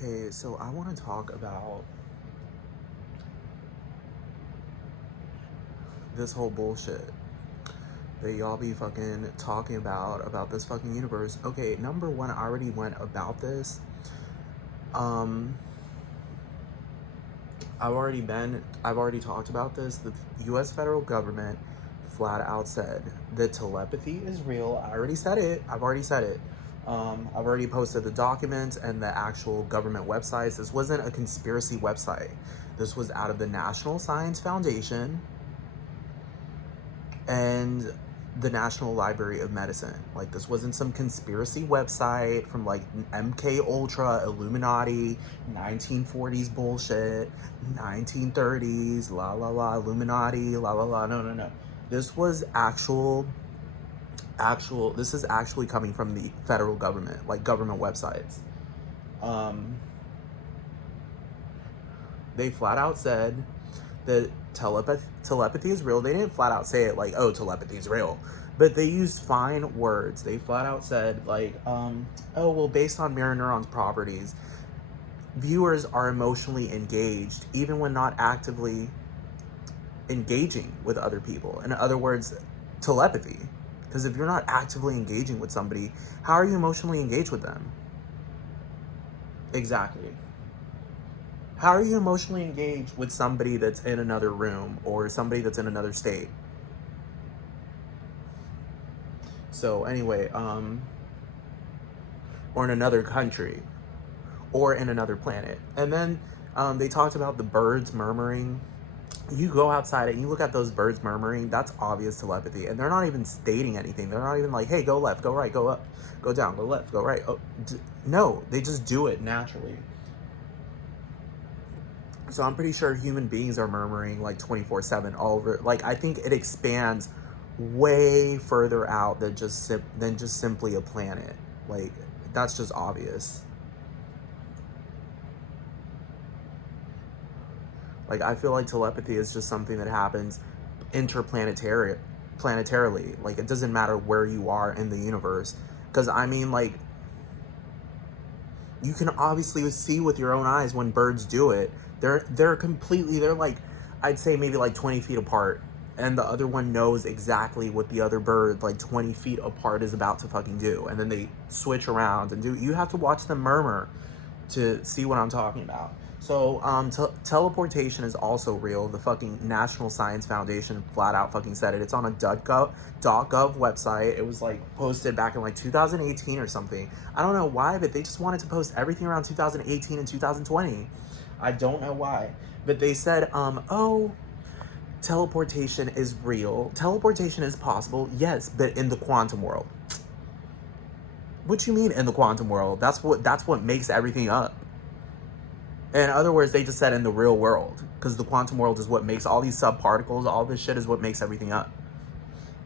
Okay, so I want to talk about this whole bullshit that y'all be fucking talking about this fucking universe. Okay, number one, I already went about this. Um, I've already talked about this. The U.S. federal government flat out said that telepathy is real. I already said it. I've already said it. I've already posted the documents and the actual government websites. This wasn't a conspiracy website. This was out of the National Science Foundation and the National Library of Medicine. Like, this wasn't some conspiracy website from like MK Ultra, Illuminati, 1940s bullshit, 1930s, la la la, Illuminati, la la la. No, no, no. This was this is actually coming from the federal government, like government websites. Um, they flat out said that telepathy is real. They didn't flat out say it like, oh, telepathy is real. But they used fine words. They flat out said, like, oh, well, based on mirror neurons properties, viewers are emotionally engaged even when not actively engaging with other people. In other words, telepathy. Because if you're not actively engaging with somebody, how are you emotionally engaged with them? Exactly. How are you emotionally engaged with somebody that's in another room or somebody that's in another state? So anyway, or in another country, or in another planet. And then they talked about the birds murmuring. You go outside and you look at those birds murmuring, that's obvious telepathy. And they're not even stating anything. They're not even like, hey, go left, go right, go up, go down, go left, go right. Oh, no, they just do it naturally. So I'm pretty sure human beings are murmuring like 24/7 all over. Like, I think it expands way further out than just simply a planet. Like, that's just obvious. Like, I feel like telepathy is just something that happens planetarily. Like, it doesn't matter where you are in the universe. Because I mean, like, you can obviously see with your own eyes when birds do it. They're like, I'd say maybe like 20 feet apart, and the other one knows exactly what the other bird like 20 feet apart is about to fucking do, and then they switch around and do. You have to watch them murmur to see what I'm talking about. So, teleportation is also real. The fucking National Science Foundation flat out fucking said it. It's on a .gov website. It was like posted back in like 2018 or something. I don't know why, but they just wanted to post everything around 2018 and 2020. I don't know why, but they said, oh, teleportation is real. Teleportation is possible, yes, but in the quantum world. What you mean in the quantum world? That's what makes everything up. In other words, they just said in the real world, because the quantum world is what makes all these subparticles, all this shit is what makes everything up.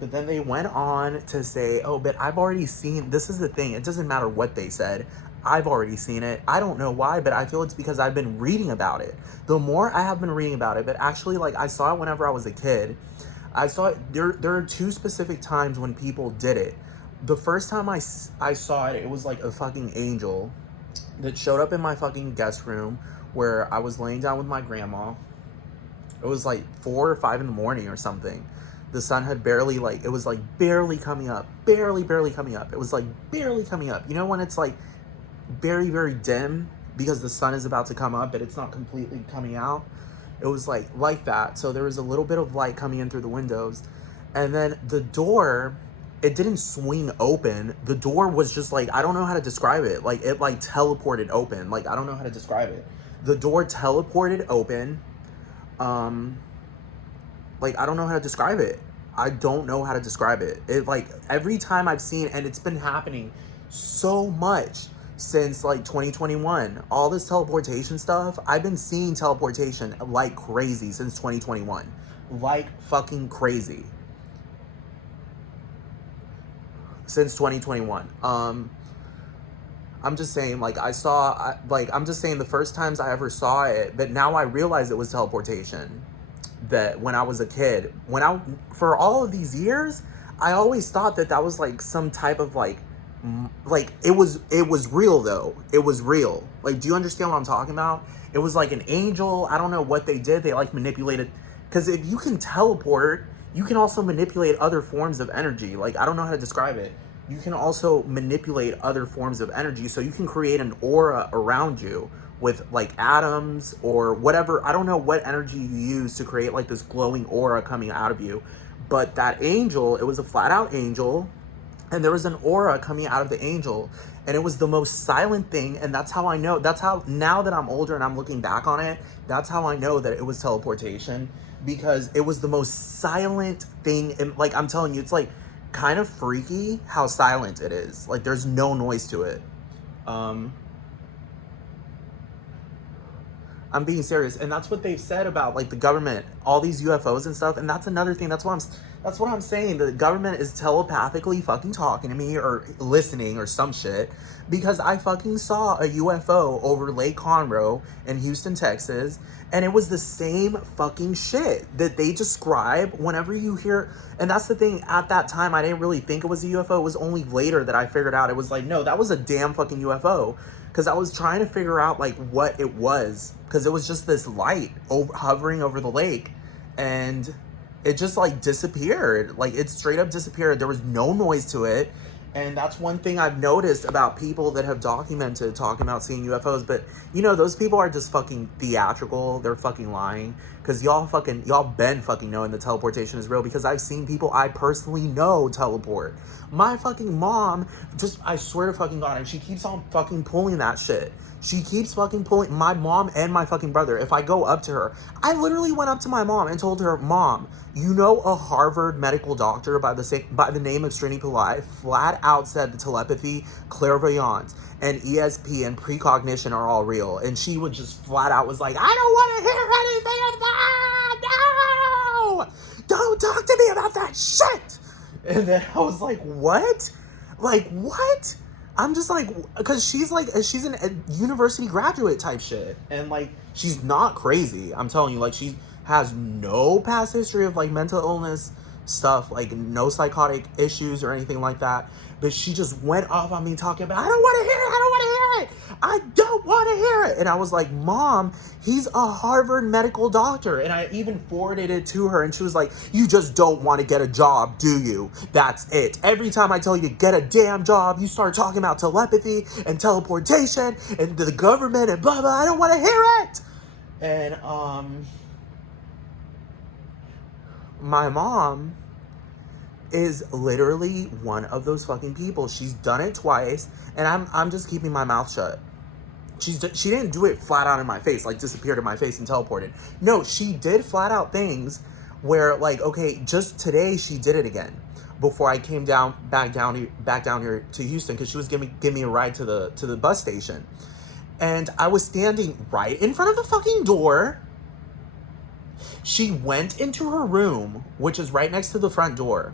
But then they went on to say, oh, but I've already seen, this is the thing, it doesn't matter what they said. I've already seen it. I don't know why, but I feel it's because I've been reading about it. The more I have been reading about it, but actually, like, I saw it whenever I was a kid. I saw it, there are two specific times when people did it. The first time I saw it, it was like a fucking angel that showed up in my fucking guest room where I was laying down with my grandma. It was like 4 or 5 in the morning or something. The sun had barely, like, it was like barely coming up, barely coming up. It was like barely coming up. You know when it's like very dim because the sun is about to come up, but it's not completely coming out? It was like that. So there was a little bit of light coming in through the windows. And then the door, it didn't swing open. The door was just like, I don't know how to describe it. Like, it like teleported open. Like, I don't know how to describe it. The door teleported open. Like, I don't know how to describe it. I don't know how to describe it. It, like, every time I've seen, and it's been happening so much since like 2021, all this teleportation stuff, I've been seeing teleportation like crazy since 2021. Like fucking crazy. Since 2021. I'm just saying, like, I'm just saying the first times I ever saw it, but now I realize it was teleportation. That when I was a kid, for all of these years, I always thought that was like some type of like Like it was real though. It was real. Like, do you understand what I'm talking about? It was like an angel. I don't know what they did. They like manipulated, because if you can teleport, you can also manipulate other forms of energy. Like, I don't know how to describe it. You can also manipulate other forms of energy, so you can create an aura around you with like atoms or whatever. I don't know what energy you use to create like this glowing aura coming out of you, but that angel, it was a flat out angel, and there was an aura coming out of the angel, and it was the most silent thing. And that's how I know, that's how, now that I'm older and I'm looking back on it, that's how I know that it was teleportation, because it was the most silent thing. And like, I'm telling you, it's like kind of freaky how silent it is. Like, there's no noise to it. um I'm being serious, and that's what they've said about like the government, all these UFOs and stuff. And that's another thing. That's what I'm saying. The government is telepathically fucking talking to me or listening or some shit, because I fucking saw a UFO over Lake Conroe in Houston, Texas, and it was the same fucking shit that they describe whenever you hear. And that's the thing. At that time, I didn't really think it was a UFO. It was only later that I figured out it was like, no, that was a damn fucking UFO, because I was trying to figure out like what it was, because it was just this light hovering over the lake, and it just like disappeared. Like, it straight up disappeared. There was no noise to it. And that's one thing I've noticed about people that have documented talking about seeing UFOs. But those people are just fucking theatrical. They're fucking lying, because y'all been fucking knowing that teleportation is real, because I've seen people I personally know teleport. My fucking mom, I swear to fucking God, and she keeps on fucking pulling that shit. She keeps fucking pulling my mom and my fucking brother. If I go up to her, I literally went up to my mom and told her, Mom, a Harvard medical doctor by the name of Srini Pillai flat out said that telepathy, clairvoyance, and ESP and precognition are all real. And she would just flat out was like, I don't want to hear anything of that. No, don't talk to me about that shit. And then I was like, what? Like, what? I'm just like, because she's a university graduate type shit. And like, she's not crazy. I'm telling you, like, she has no past history of like mental illness stuff, like no psychotic issues or anything like that. But she just went off on me talking about, I don't want to hear it. I don't want to hear it. I don't want to hear it. And I was like, Mom, he's a Harvard medical doctor. And I even forwarded it to her, and she was like, you just don't want to get a job, do you? That's it. Every time I tell you to get a damn job, you start talking about telepathy and teleportation and the government and blah, blah. I don't want to hear it. And, my mom is literally one of those fucking people. She's done it twice, and I'm just keeping my mouth shut. She didn't do it flat out in my face, like disappeared in my face and teleported. No, she did flat out things where, like, okay, just today she did it again before I came back down here to Houston, because she was giving me a ride to the bus station, and I was standing right in front of the fucking door. She went into her room, which is right next to the front door.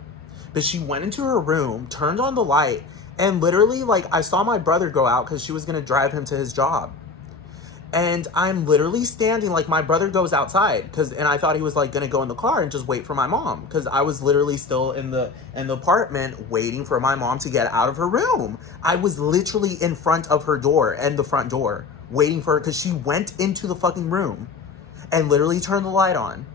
But she went into her room, turned on the light, and literally, like, I saw my brother go out because she was going to drive him to his job. And I'm literally standing, like, my brother goes outside, and I thought he was, like, going to go in the car and just wait for my mom, because I was literally still in the apartment waiting for my mom to get out of her room. I was literally in front of her door and the front door waiting for her, because she went into the fucking room and literally turned the light on.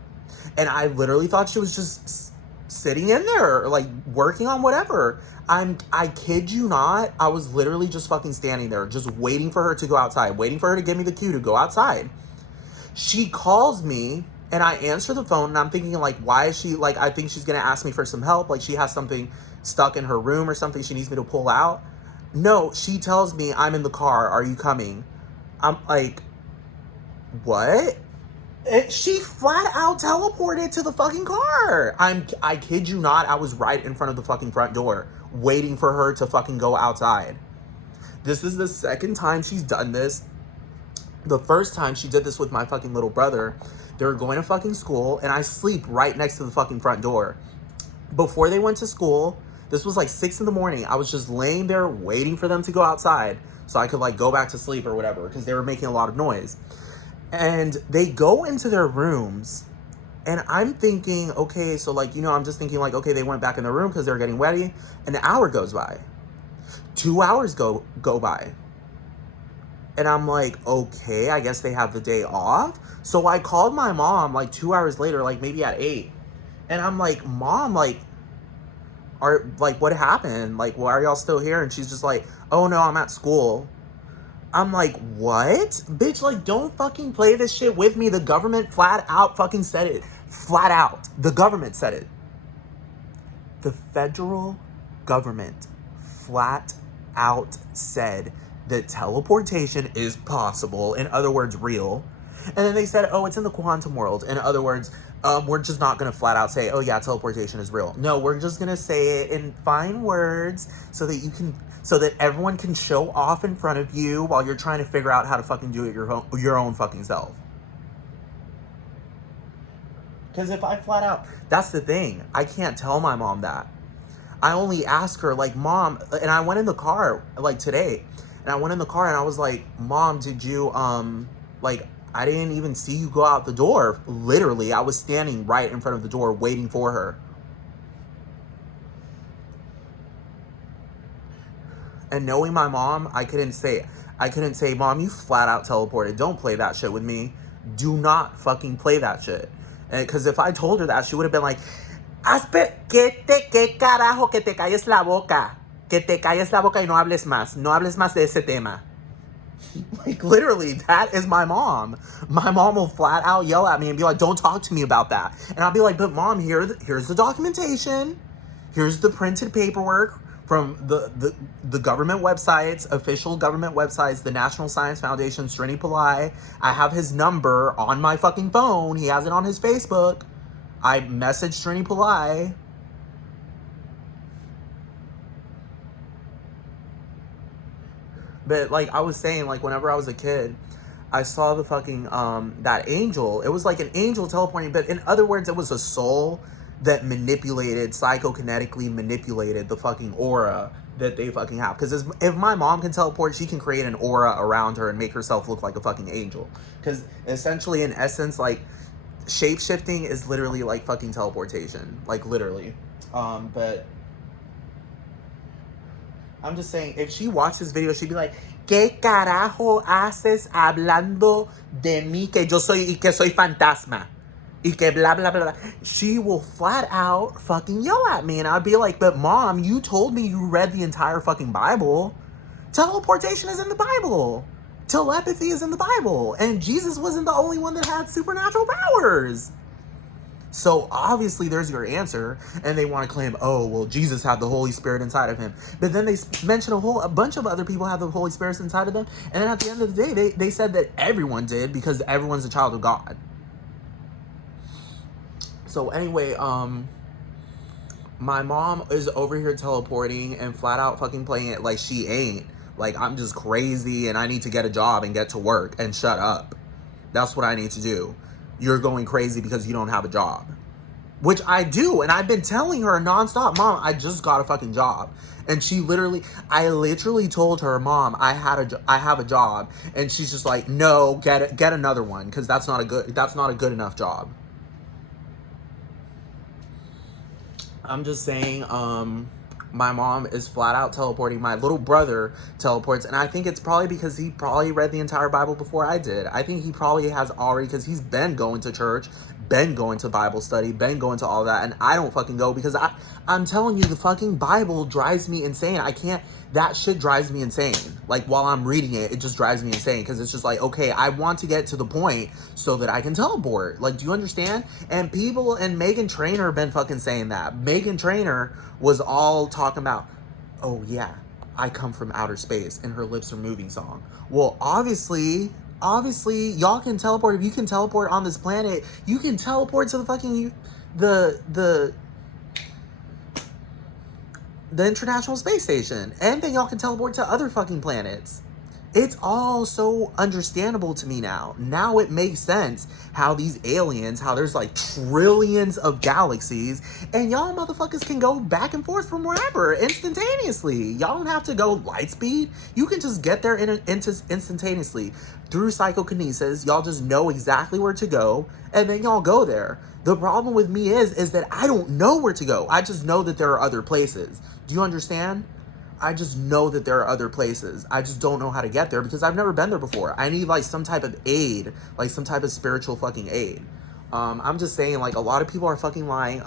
And I literally thought she was just sitting in there, like, working on whatever. I kid you not, I was literally just fucking standing there, just waiting for her to go outside, waiting for her to give me the cue to go outside. She calls me, and I answer the phone, and I'm thinking, like, why is she, like, I think she's gonna ask me for some help, like, she has something stuck in her room or something she needs me to pull out. No, she tells me, I'm in the car, are you coming? I'm like, what? She flat out teleported to the fucking car. I kid you not, I was right in front of the fucking front door, waiting for her to fucking go outside. This is the second time she's done this. The first time she did this with my fucking little brother. They were going to fucking school, and I sleep right next to the fucking front door. Before they went to school, this was like 6 in the morning. I was just laying there waiting for them to go outside so I could, like, go back to sleep or whatever, because they were making a lot of noise. And they go into their rooms, and I'm thinking, okay, so, like, I'm just thinking, like, okay, they went back in their room because they were getting ready. An hour goes by. 2 hours go by. And I'm like, okay, I guess they have the day off. So I called my mom like 2 hours later, like maybe at 8. And I'm like, Mom, like, what happened? Like, why are y'all still here? And she's just like, oh no, I'm at school. I'm like, what? Bitch, like, don't fucking play this shit with me. The government flat out fucking said it. Flat out. The government said it. The federal government flat out said that teleportation is possible. In other words, real. And then they said, oh, it's in the quantum world. In other words, we're just not going to flat out say, oh yeah, teleportation is real. No, we're just going to say it in fine words so that everyone can show off in front of you while you're trying to figure out how to fucking do it your own fucking self. Because if I flat out, that's the thing. I can't tell my mom that. I only ask her, like, Mom, and I went in the car, like, today, and I went in the car and I was like, Mom, did you, like, I didn't even see you go out the door. Literally, I was standing right in front of the door waiting for her. And knowing my mom, I couldn't say, Mom, you flat out teleported. Don't play that shit with me. Do not fucking play that shit. Because if I told her that, she would have been like, ¿Qué carajo que te calles la boca? Que te calles la boca y no hables más. No hables más de ese tema. Like, literally, that is my mom. My mom will flat out yell at me and be like, don't talk to me about that. And I'll be like, but Mom, here's the documentation. Here's the printed paperwork from the government websites, official government websites, the National Science Foundation, Srini Pillai. I have his number on my fucking phone. He has it on his Facebook. I messaged Srini Pillai. But like I was saying, like whenever I was a kid, I saw the fucking that angel. It was like an angel teleporting, but in other words, it was a soul that psychokinetically manipulated the fucking aura that they fucking have. Because if my mom can teleport, she can create an aura around her and make herself look like a fucking angel. Because essentially, in essence, like, shape-shifting is literally like fucking teleportation. Like, literally. But I'm just saying, if she watched this video, she'd be like, ¿Qué carajo haces hablando de mí que yo soy y que soy fantasma? Y que blah, blah, blah, blah. She will flat out fucking yell at me. And I'd be like, but Mom, you told me you read the entire fucking Bible. Teleportation is in the Bible. Telepathy is in the Bible. And Jesus wasn't the only one that had supernatural powers. So obviously there's your answer. And they want to claim, oh, well, Jesus had the Holy Spirit inside of him. But then they mention a bunch of other people have the Holy Spirit inside of them. And then at the end of the day, they said that everyone did because everyone's a child of God. So anyway, my mom is over here teleporting and flat out fucking playing it like she ain't. Like, I'm just crazy and I need to get a job and get to work and shut up. That's what I need to do. You're going crazy because you don't have a job. Which I do. And I've been telling her nonstop, Mom, I just got a fucking job. And I literally told her, Mom, I have a job. And she's just like, no, get another one. Because that's not a good enough job. I'm just saying, my mom is flat out teleporting. My little brother teleports. And I think it's probably because he probably read the entire Bible before I did. I think he probably has already, because he's been going to church, been going to Bible study, been going to all that. And I don't fucking go because I'm telling you, the fucking Bible drives me insane. That shit drives me insane. Like, while I'm reading it, it just drives me insane. Because it's just like, okay, I want to get to the point so that I can teleport. Like, do you understand? And people, and Meghan Trainor been fucking saying that. Meghan Trainor was all talking about, oh yeah, I come from outer space, and her lips are moving song. Well, obviously, y'all can teleport. If you can teleport on this planet, you can teleport to the fucking, the International Space Station. And then y'all can teleport to other fucking planets. It's all so understandable to me now. Now it makes sense how these aliens, how there's like trillions of galaxies, and y'all motherfuckers can go back and forth from wherever instantaneously. Y'all don't have to go light speed. You can just get there instantaneously through psychokinesis. Y'all just know exactly where to go, and then y'all go there. The problem with me is that I don't know where to go. I just know that there are other places. Do you understand? I just know that there are other places. I just don't know how to get there because I've never been there before. I need like some type of aid, like some type of spiritual fucking aid. I'm just saying, like, a lot of people are fucking lying.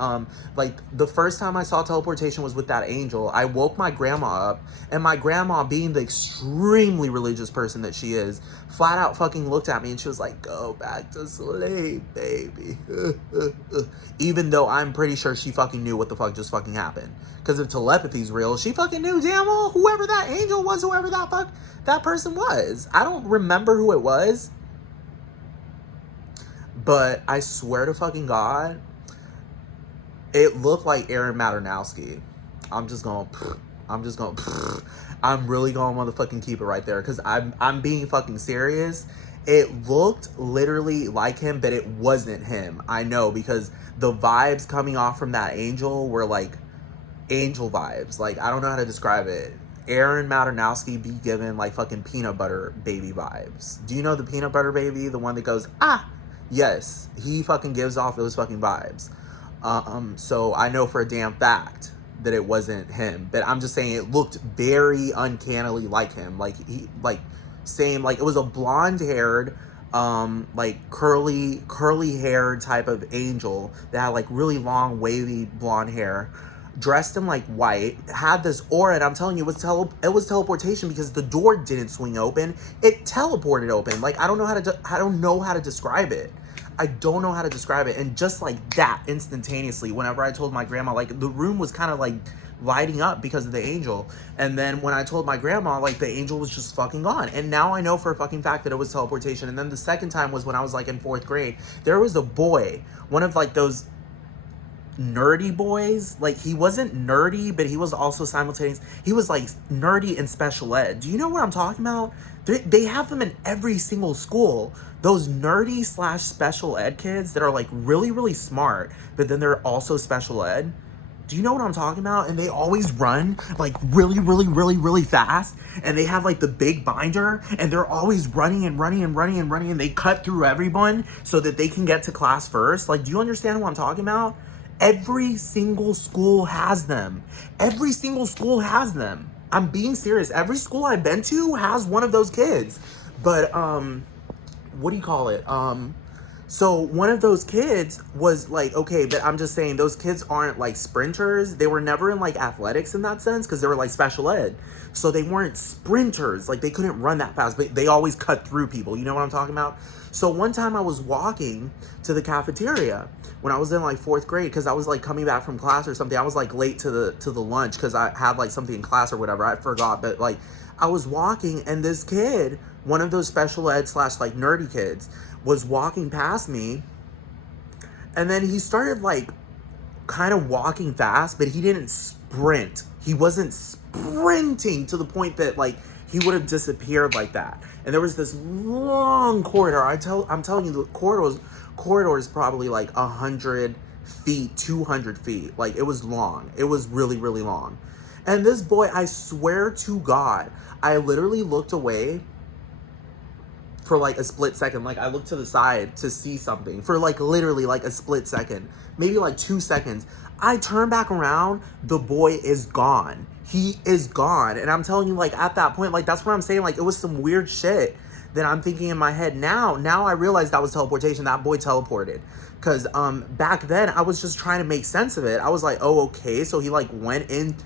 Like, the first time I saw teleportation was with that angel. I woke my grandma up, and my grandma, being the extremely religious person that she is, flat out fucking looked at me, and she was like, go back to sleep, baby. Even though I'm pretty sure she fucking knew what the fuck just fucking happened. Because if telepathy's real, she fucking knew damn well whoever that angel was, whoever that person was. I don't remember who it was. But I swear to fucking God, it looked like Aaron Maternowski. I'm really gonna motherfucking keep it right there because I'm being fucking serious. It looked literally like him, but it wasn't him. I know, because the vibes coming off from that angel were like angel vibes. Like, I don't know how to describe it. Aaron Maternowski be given like fucking peanut butter baby vibes. Do you know the peanut butter baby? The one that goes, ah! Yes, he fucking gives off those fucking vibes. So I know for a damn fact that it wasn't him. But I'm just saying it looked very uncannily like him. Like, it was a blonde-haired, like curly haired type of angel that had like really long, wavy blonde hair, dressed in like white, had this aura, and I'm telling you, it was teleportation because the door didn't swing open. It teleported open. Like, I don't know how to describe it. I don't know how to describe it. And just like that, instantaneously, whenever I told my grandma, like, the room was kind of like lighting up because of the angel. And then when I told my grandma, like, the angel was just fucking gone. And now I know for a fucking fact that it was teleportation. And then the second time was when I was like in 4th grade. There was a boy, one of like those nerdy boys. Like, he wasn't nerdy, but he was also simultaneous. He was like nerdy in special ed. Do you know what I'm talking about? They have them in every single school. Those nerdy / special ed kids that are like really, really smart, but then they're also special ed. Do you know what I'm talking about? And they always run like really, really, really, really fast. And they have like the big binder, and they're always running and running and running and running. And they cut through everyone so that they can get to class first. Like, do you understand what I'm talking about? Every single school has them. Every single school has them. I'm being serious. Every school I've been to has one of those kids. But, what do you call it? So one of those kids was like, okay, but I'm just saying those kids aren't like sprinters. They were never in like athletics in that sense because they were like special ed. So they weren't sprinters. Like, they couldn't run that fast, but they always cut through people. You know what I'm talking about? So one time I was walking to the cafeteria when I was in like 4th grade because I was like coming back from class or something. I was like late to the lunch because I had like something in class or whatever. I forgot, but like I was walking, and this kid, one of those special ed / like nerdy kids, was walking past me, and then he started like kind of walking fast, but he didn't sprint. He wasn't sprinting to the point that like he would have disappeared like that. And there was this long corridor. I'm telling you, the corridor is probably like 100 feet, 200 feet. Like, it was long. It was really, really long. And this boy, I swear to God, I literally looked away for like a split second. Like, I looked to the side to see something for like literally like a split second, maybe like 2 seconds. I turn back around, the boy is gone. He is gone. And I'm telling you, like, at that point, like, that's what I'm saying. Like, it was some weird shit that I'm thinking in my head now. Now I realize that was teleportation. That boy teleported. Because back then, I was just trying to make sense of it. I was like, oh, okay. So he like went in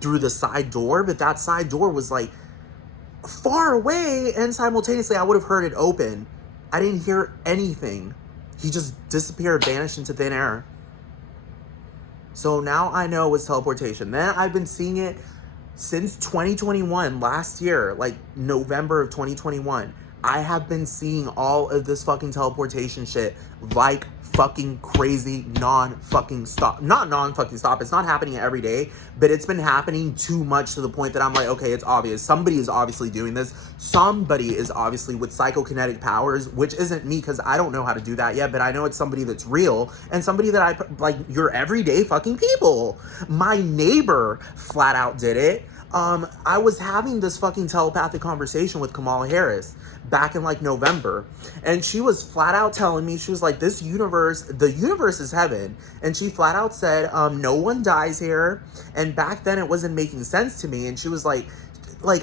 through the side door, but that side door was like far away, and simultaneously I would have heard it open. I didn't hear anything. He just disappeared, vanished into thin air. So now I know it's teleportation. Then I've been seeing it since 2021, last year, like November of 2021. I have been seeing all of this fucking teleportation shit like fucking crazy, non-fucking stop. Not non-fucking stop. It's not happening every day, but it's been happening too much to the point that I'm like, okay, it's obvious. Somebody is obviously doing this. Somebody is obviously with psychokinetic powers, which isn't me because I don't know how to do that yet, but I know it's somebody that's real and somebody that like your everyday fucking people. My neighbor flat out did it. I was having this fucking telepathic conversation with Kamala Harris back in like November, and she was flat out telling me, she was like, the universe is heaven, and she flat out said, no one dies here, and back then it wasn't making sense to me, and she was like,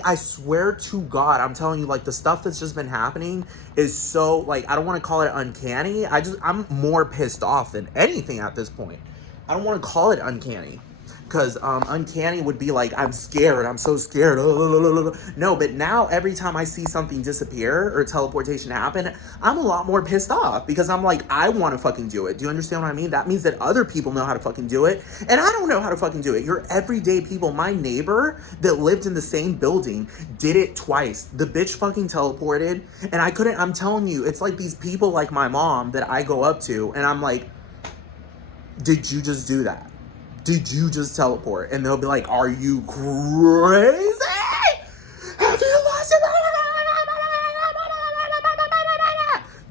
I swear to God, I'm telling you, like, the stuff that's just been happening is so, like, I don't want to call it uncanny. I'm more pissed off than anything at this point. I don't want to call it uncanny. Because uncanny would be like, I'm scared. I'm so scared. No, but now every time I see something disappear or teleportation happen, I'm a lot more pissed off because I'm like, I want to fucking do it. Do you understand what I mean? That means that other people know how to fucking do it, and I don't know how to fucking do it. Your everyday people. My neighbor that lived in the same building did it twice. The bitch fucking teleported, and I couldn't. I'm telling you, it's like these people like my mom that I go up to, and I'm like, did you just do that? Did you just teleport? And they'll be like, are you crazy? Have you lost it?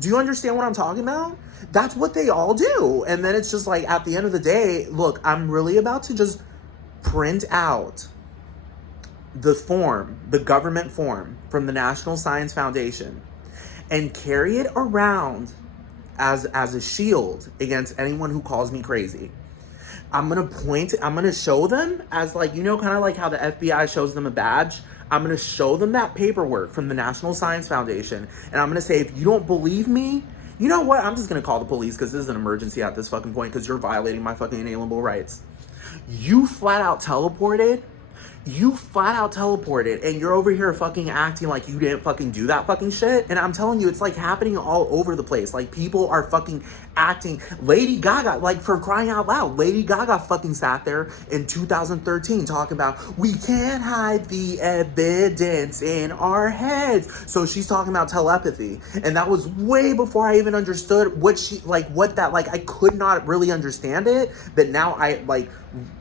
Do you understand what I'm talking about? That's what they all do. And then it's just like, at the end of the day, look, I'm really about to just print out the government form from the National Science Foundation and carry it around as a shield against anyone who calls me crazy. I'm going to show them as like, you know, kind of like how the FBI shows them a badge. I'm going to show them that paperwork from the National Science Foundation. And I'm going to say, if you don't believe me, you know what? I'm just going to call the police because this is an emergency at this fucking point because you're violating my fucking inalienable rights. You flat out teleported. And you're over here fucking acting like you didn't fucking do that fucking shit. And I'm telling you, it's like happening all over the place. Like, people are fucking acting. Lady Gaga, like, for crying out loud, Lady Gaga fucking sat there in 2013 talking about, we can't hide the evidence in our heads. So she's talking about telepathy. And that was way before I even understood I could not really understand it. But now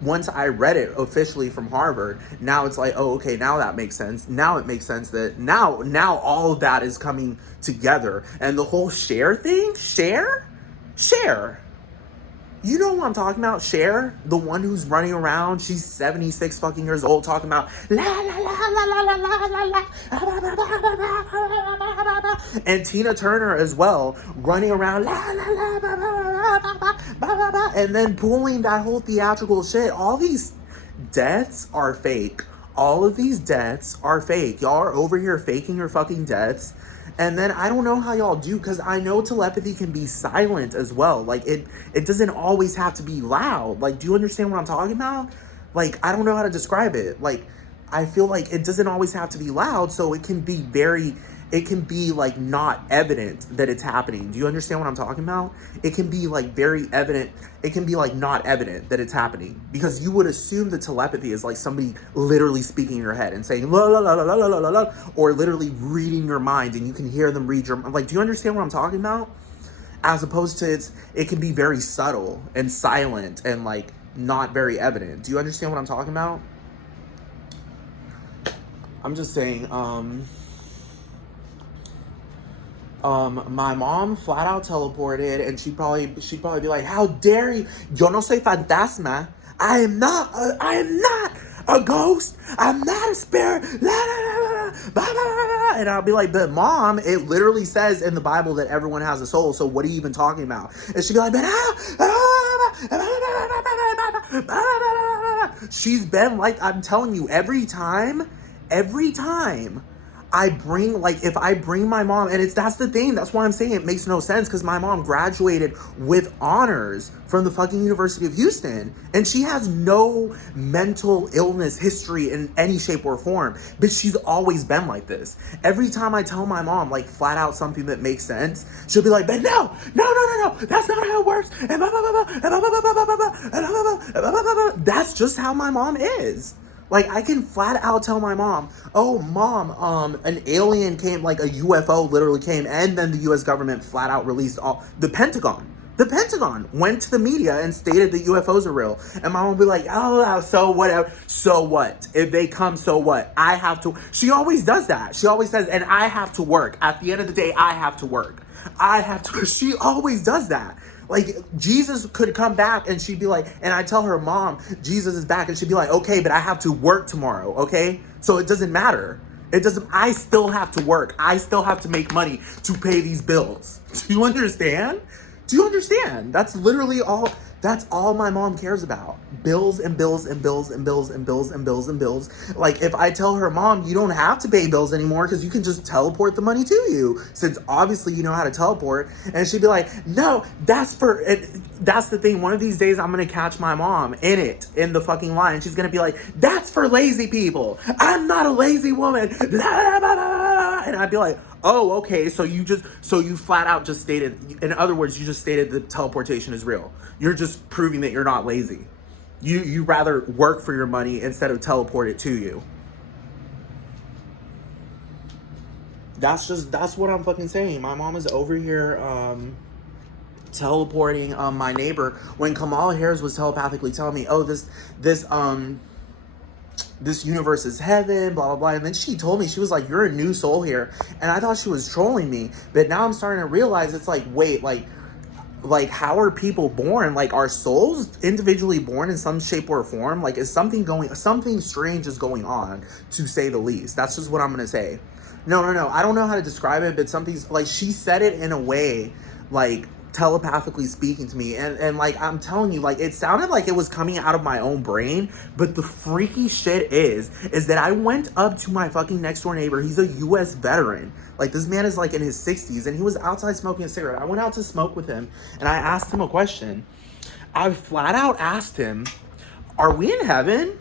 once I read it officially from Harvard, now it's like, oh, okay, now that makes sense. Now it makes sense that now all of that is coming together. And the whole Cher thing, Cher? You know what I'm talking about? Cher, the one who's running around, she's 76 fucking years old, talking about la la la la la la la la la, and Tina Turner as well, running around la la la la la la, and then pulling that whole theatrical shit. All these deaths are fake. All of these deaths are fake. Y'all are over here faking your fucking deaths. And then I don't know how y'all do, because I know telepathy can be silent as well. Like, it doesn't always have to be loud. Like, do you understand what I'm talking about? Like, I don't know how to describe it. Like, I feel like it doesn't always have to be loud, so it can be like not evident that it's happening. Do you understand what I'm talking about? It can be like very evident. It can be like not evident that it's happening, because you would assume that telepathy is like somebody literally speaking in your head and saying la la la la la la la la, or literally reading your mind and you can hear them read your mind. Like, do you understand what I'm talking about? As opposed to it can be very subtle and silent and like not very evident. Do you understand what I'm talking about? I'm just saying, my mom flat out teleported, and she'd probably be like, how dare you? Yo no soy fantasma. I am not a ghost. I'm not a spirit. La, la, la, la, la, la, la. And I'll be like, but mom, it literally says in the Bible that everyone has a soul, so what are you even talking about? And she'd be like, she's been like, I'm telling you, every time if I bring my mom, and that's the thing, that's why I'm saying it makes no sense, because my mom graduated with honors from the fucking University of Houston, and she has no mental illness history in any shape or form, but she's always been like this. Every time I tell my mom, like, flat out something that makes sense, she'll be like, but no, that's not how it works, that's just how my mom is. Like, I can flat out tell my mom, oh, mom, an alien came, like a UFO literally came, and then the U.S. government flat out released the Pentagon The Pentagon went to the media and stated that UFOs are real. And my mom would be like, oh, so whatever. So what? If they come, so what? I have to. She always does that. She always says, and I have to work. At the end of the day, I have to work. I have to. She always does that. Like, Jesus could come back and she'd be like, and I tell her, Mom, Jesus is back. And she'd be like, okay, but I have to work tomorrow, okay? So it doesn't matter. I still have to work. I still have to make money to pay these bills. Do you understand? Do you understand? That's literally all. That's all my mom cares about. Bills and bills and bills and bills and bills and bills and bills. Like, if I tell her, Mom, you don't have to pay bills anymore because you can just teleport the money to you, since obviously you know how to teleport. And she'd be like, no, that's for it. That's the thing. One of these days I'm going to catch my mom in the fucking line. And she's going to be like, that's for lazy people. I'm not a lazy woman. And I'd be like, oh, okay, so you flat out just stated, in other words, you just stated that teleportation is real. You're just proving that you're not lazy. You rather work for your money instead of teleport it to you. That's what I'm fucking saying. My mom is over here teleporting my neighbor when Kamala Harris was telepathically telling me, oh, this universe is heaven, blah, blah, blah. And then she told me, she was like, you're a new soul here. And I thought she was trolling me. But now I'm starting to realize it's like, wait, like how are people born? Like, are souls individually born in some shape or form? Like, is something strange is going on, to say the least. That's just what I'm going to say. No. I don't know how to describe it, but something's like, she said it in a way, like, telepathically speaking to me, and like, I'm telling you, like, it sounded like it was coming out of my own brain. But the freaky shit is that I went up to my fucking next door neighbor. He's a US veteran. Like, this man is like in his 60s, and he was outside smoking a cigarette. I went out to smoke with him, and I asked him a question. I flat out asked him, are we in heaven?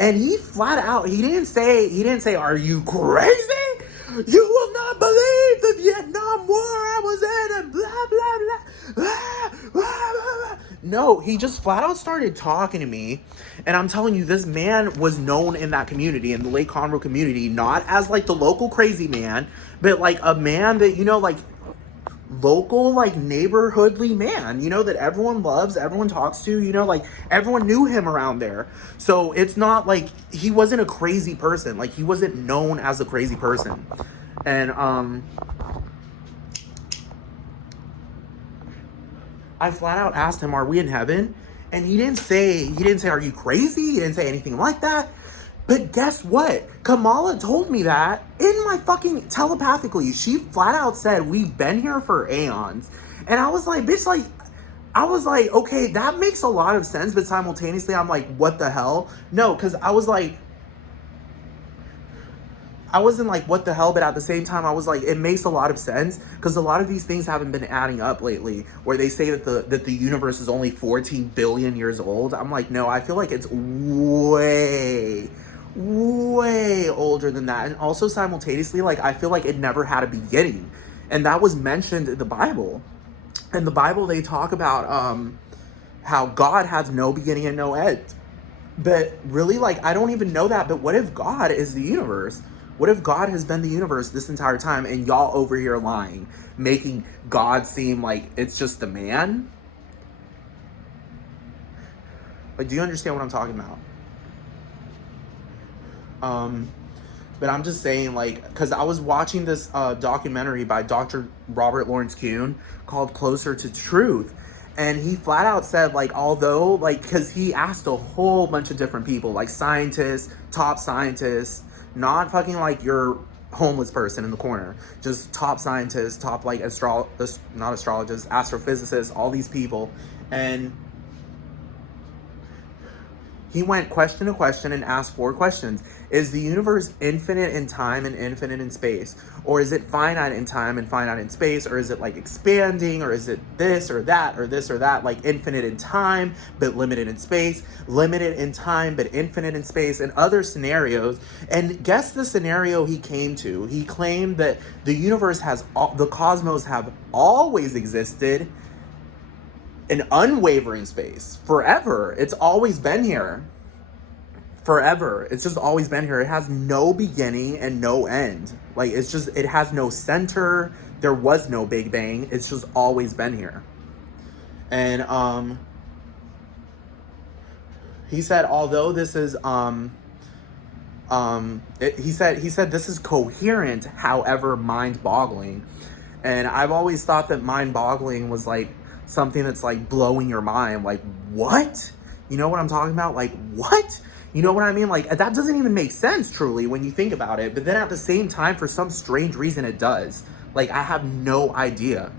And he flat out, he didn't say, are you crazy? You will not believe the Vietnam War I was in, and blah, blah, blah. No, he just flat out started talking to me. And I'm telling you, this man was known in that community, in the Lake Conroe community, not as like the local crazy man, but like a man that, you know, like local, like neighborhoodly man, you know, that everyone loves, everyone talks to, you know, like everyone knew him around there. So it's not like he wasn't a crazy person. Like, he wasn't known as a crazy person. And I flat out asked him, are we in heaven? And he didn't say, are you crazy? He didn't say anything like that. But guess what? Kamala told me that in my fucking telepathically. She flat out said, we've been here for aeons. And I was like, bitch, like, I was like, okay, that makes a lot of sense. But simultaneously, I'm like, what the hell? No, because I was like, I wasn't like, what the hell? But at the same time, I was like, it makes a lot of sense, because a lot of these things haven't been adding up lately, where they say that the universe is only 14 billion years old. I'm like, no, I feel like it's way older than that. And also simultaneously, like, I feel like it never had a beginning. And that was mentioned in the Bible. In the Bible, they talk about how God has no beginning and no end. But really, like, I don't even know that. But what if God is the universe? What if God has been the universe this entire time, and y'all over here lying, making God seem like it's just a man? Like, do you understand what I'm talking about? But I'm just saying, like, because I was watching this documentary by Dr. Robert Lawrence Kuhn called Closer to Truth. And he flat out said, like, although, like, because he asked a whole bunch of different people, like scientists, top scientists, not fucking like your homeless person in the corner, just top scientists, top like not astrologists, astrophysicists, all these people. And he went question to question and asked 4 questions. Is the universe infinite in time and infinite in space? Or is it finite in time and finite in space? Or is it like expanding? Or is it this or that or this or that? Like infinite in time but limited in space, limited in time but infinite in space, and other scenarios. And guess the scenario he came to. He claimed that the universe the cosmos have always existed in unwavering space forever. It's always been here forever. It's just always been here. It has no beginning and no end. Like, it has no center. There was no Big Bang. It's just always been here. And he said, although this is he said this is coherent, however mind-boggling. And I've always thought that mind-boggling was like something that's like blowing your mind. Like, what? You know what I'm talking about? Like, what? You know what I mean? Like, that doesn't even make sense, truly, when you think about it. But then at the same time, for some strange reason, it does. Like, I have no idea.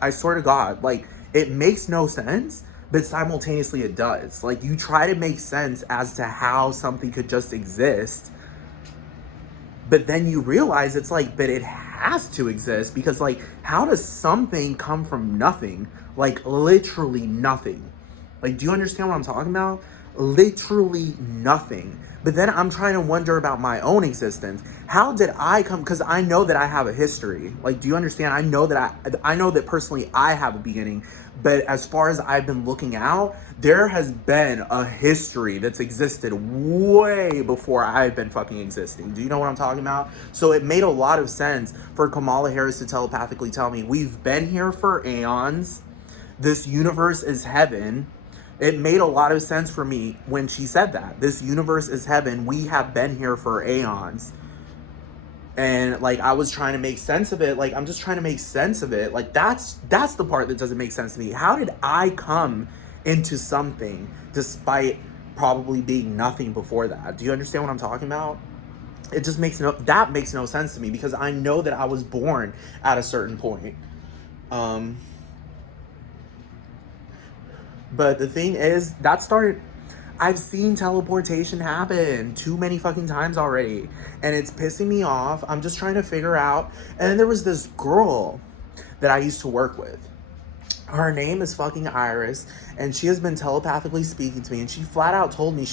I swear to God, like, it makes no sense, but simultaneously it does. Like, you try to make sense as to how something could just exist, but then you realize it's like, but it has to exist, because like, how does something come from nothing? Like, literally nothing. Like, do you understand what I'm talking about? Literally nothing. But then I'm trying to wonder about my own existence. How did I come? Because I know that I have a history. Like, do you understand? I know that personally I have a beginning. But as far as I've been looking out, there has been a history that's existed way before I've been fucking existing. Do you know what I'm talking about? So it made a lot of sense for Kamala Harris to telepathically tell me, we've been here for aeons. This universe is heaven. It made a lot of sense for me when she said that. This universe is heaven. We have been here for aeons. And like, I was trying to make sense of it. Like, I'm just trying to make sense of it. Like, that's the part that doesn't make sense to me. How did I come into something despite probably being nothing before that? Do you understand what I'm talking about? It just makes no sense to me, because I know that I was born at a certain point. But the thing is, I've seen teleportation happen too many fucking times already, and it's pissing me off. I'm just trying to figure out. And then there was this girl that I used to work with. Her name is fucking Iris, and she has been telepathically speaking to me, and she flat out told me,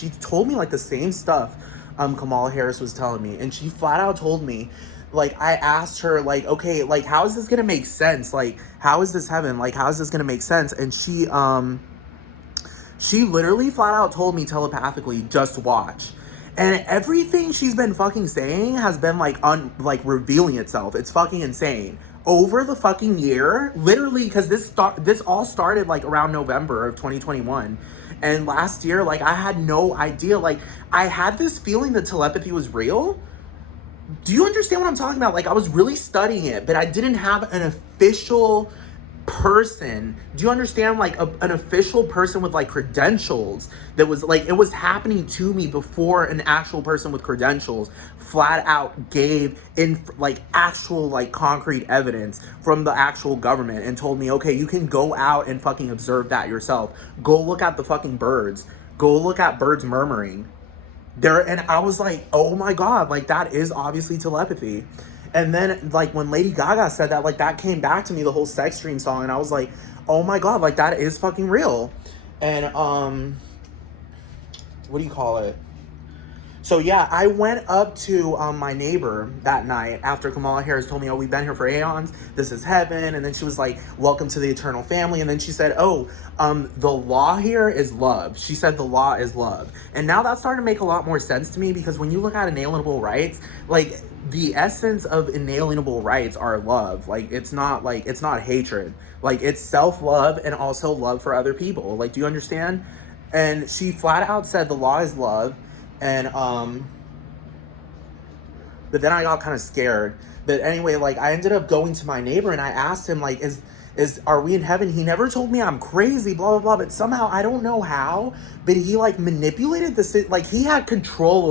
like the same stuff Kamala Harris was telling me, and she flat out told me, like, I asked her, like, okay, like, how is this gonna make sense? Like, how is this heaven? Like, how is this gonna make sense? And she literally flat out told me telepathically, just watch. And everything she's been fucking saying has been like revealing itself. It's fucking insane. Over the fucking year, literally, because this all started like around November of 2021. And last year, like, I had no idea. Like, I had this feeling that telepathy was real. Do you understand what I'm talking about? Like, I was really studying it, but I didn't have an official person. Do you understand? Like, an official person with like credentials that was like, it was happening to me before an actual person with credentials flat out gave in like actual like concrete evidence from the actual government and told me, okay, you can go out and fucking observe that yourself. Go look at the fucking birds. Go look at birds murmuring there. And I was like, oh my God, like, that is obviously telepathy. And then, like, when Lady Gaga said that, like, that came back to me, the whole Sex Dream song, and I was like, oh my God, like, that is fucking real. And, what do you call it? So, yeah, I went up to my neighbor that night after Kamala Harris told me, oh, we've been here for aeons, this is heaven. And then she was like, welcome to the eternal family. And then she said, oh, the law here is love. She said the law is love. And now that's starting to make a lot more sense to me, because when you look at inalienable rights, like, the essence of inalienable rights are love. Like, it's not hatred. Like, it's self-love and also love for other people. Like, do you understand? And she flat out said the law is love. And but then I got kind of scared. But anyway, like, I ended up going to my neighbor and I asked him, like, are we in heaven? He never told me I'm crazy, blah blah blah. But somehow, I don't know how, but he like manipulated like, he had control